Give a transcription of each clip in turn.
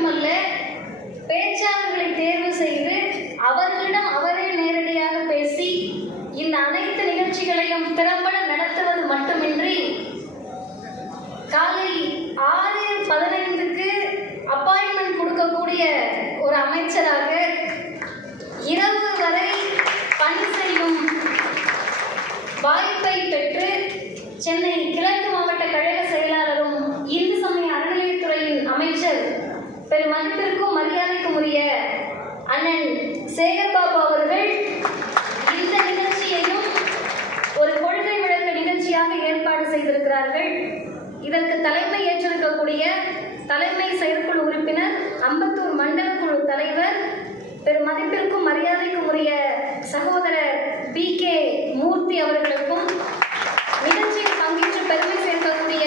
மட்டுமல்ல பேச்சாளர்களை தேர்வு செய்து அவர்களிடம் அவரே நேரடியாக பேசி இந்த அனைத்து நிகழ்ச்சிகளையும் திறம்பட நடத்துவது மட்டுமின்றி காலை ஆறு பதினைந்துக்கு அப்பாயின்மெண்ட் கொடுக்கக்கூடிய ஒரு அமைச்சராக இரவு வரை பணி செய்யும் வாய்ப்பு பெற்று சென்னை கிழக்கு மாவட்ட கழக செயலாளரும் இந்து சமய அறநிலையத்துறையின் அமைச்சர் பெரும் மதிப்பிற்கும் மரியாதைக்கும் உரிய சேகர் பாபு அவர்கள் இந்த நிகழ்ச்சியையும் ஒரு கொள்கை விளக்க நிகழ்ச்சியாக ஏற்பாடு செய்திருக்கிறார்கள். இதற்கு தலைமை ஏற்றிருக்கக்கூடிய தலைமை செயற்குழு உறுப்பினர் அம்பத்தூர் மண்டல குழு தலைவர் பெரும் மதிப்பிற்கும் மரியாதைக்கும் உரிய சகோதரர் பி கே மூர்த்தி அவர்களுக்கும் நிகழ்ச்சியில் பங்கேற்று பெருமை சேர்க்கக்கூடிய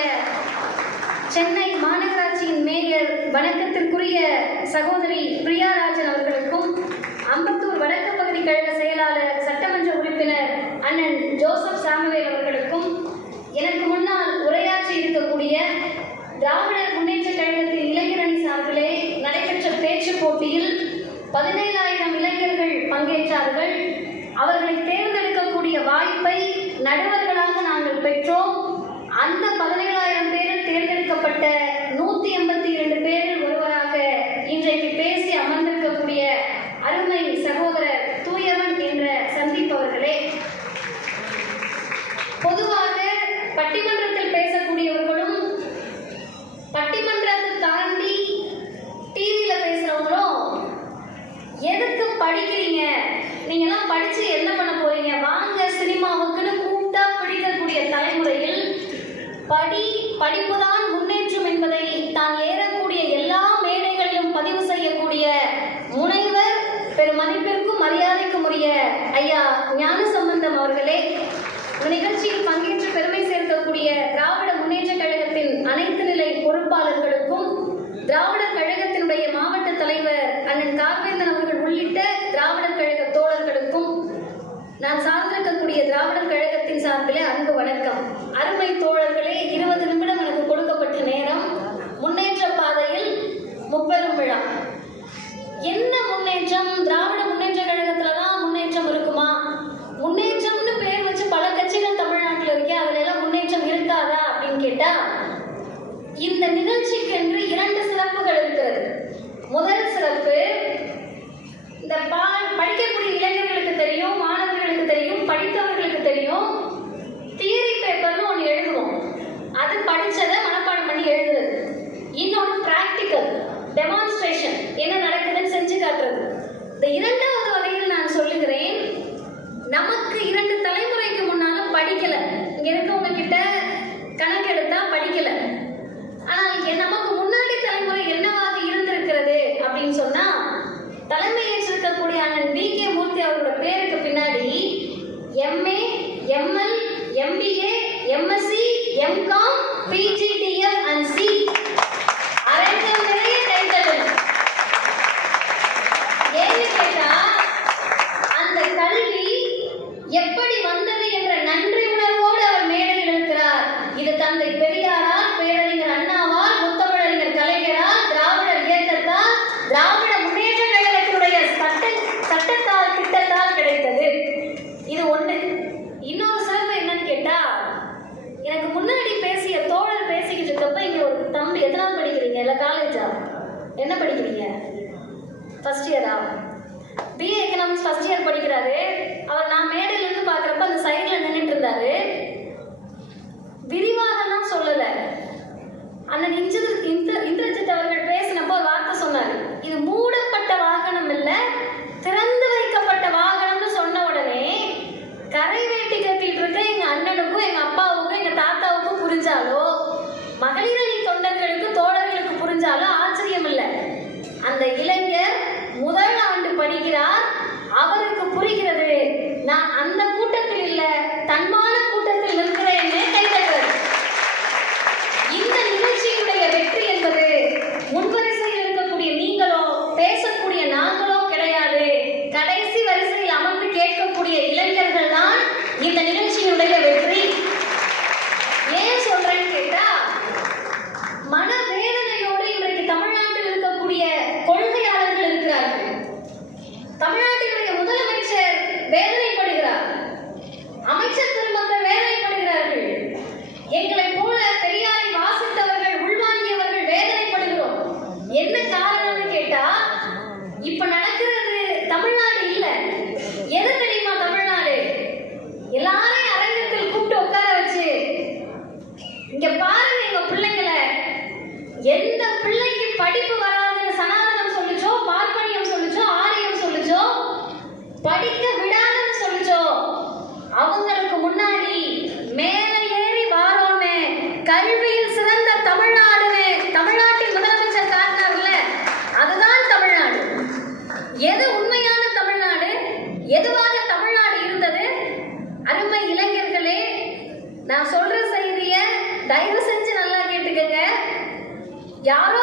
சென்னை மாநகராட்சியின் மேயர் வணக்கத்திற்குரிய சகோதரி பிரியாராஜன் அவர்கள் அம்பத்தூர் வடக்கு பகுதி கழக செயலாளர் சட்டமன்ற உறுப்பினர் அண்ணன் ஜோசப் சாமுவேல் அவர்களுக்கும் எனக்கு முன்னால் உரையாற்றி இருக்கக்கூடிய திராவிடர் முன்னேற்ற கழகத்தின் இளைஞரணி சார்பிலே நடைபெற்ற பேச்சு போட்டியில் பதினேழாயிரம் இளைஞர்கள் பங்கேற்றார்கள். அவர்களை தேர்ந்தெடுக்கக்கூடிய வாய்ப்பை நடுவர் படிப்புதான் முன்னேற்றம் என்பதை தான் ஏறக்கூடிய எல்லா மேடைகளிலும் பதிவு செய்யக்கூடிய முனைவர் பெரும் மதிப்பிற்கும் மரியாதைக்கும் உரிய ஐயா ஞான சம்பந்தம் அவர்களே நிகழ்ச்சியில் பங்கேற்று பெருமை சேர்க்கக்கூடிய திராவிட முன்னேற்ற கழகத்தின் அனைத்து நிலை பொறுப்பாளர்களுக்கும் திராவிடர் கழகத்தினுடைய மாவட்ட தலைவர் அண்ணன் கார்வேந்தன் அவர்கள் உள்ளிட்ட திராவிடர் கழக தோழர்களுக்கும் நான் சார்ந்திருக்கக்கூடிய திராவிடர் கழகத்தின் சார்பிலே அன்பு வணக்கம். அருமை தோழர்கள் என்ன முன்னேற்றம் திராவிட Yamala என்ன படிக்கிறீங்க? ஃபர்ஸ்ட் இயரா பிஏ எக்கனாமிக்ஸ் ஃபர்ஸ்ட் இயர் படிக்கிறாரு. அவர் நான் மேடையில இருந்து பார்க்குறப்ப அந்த சைடில் நின்றுட்டு இருந்தாரு. விரிவாகலாம் சொல்லலை. அண்ணன் இந்திர இந்திரஜித் அவர்கள் நான் சொல்ற செய்திய தயவு செஞ்சு நல்லா கேட்டுக்கங்க. யாரோ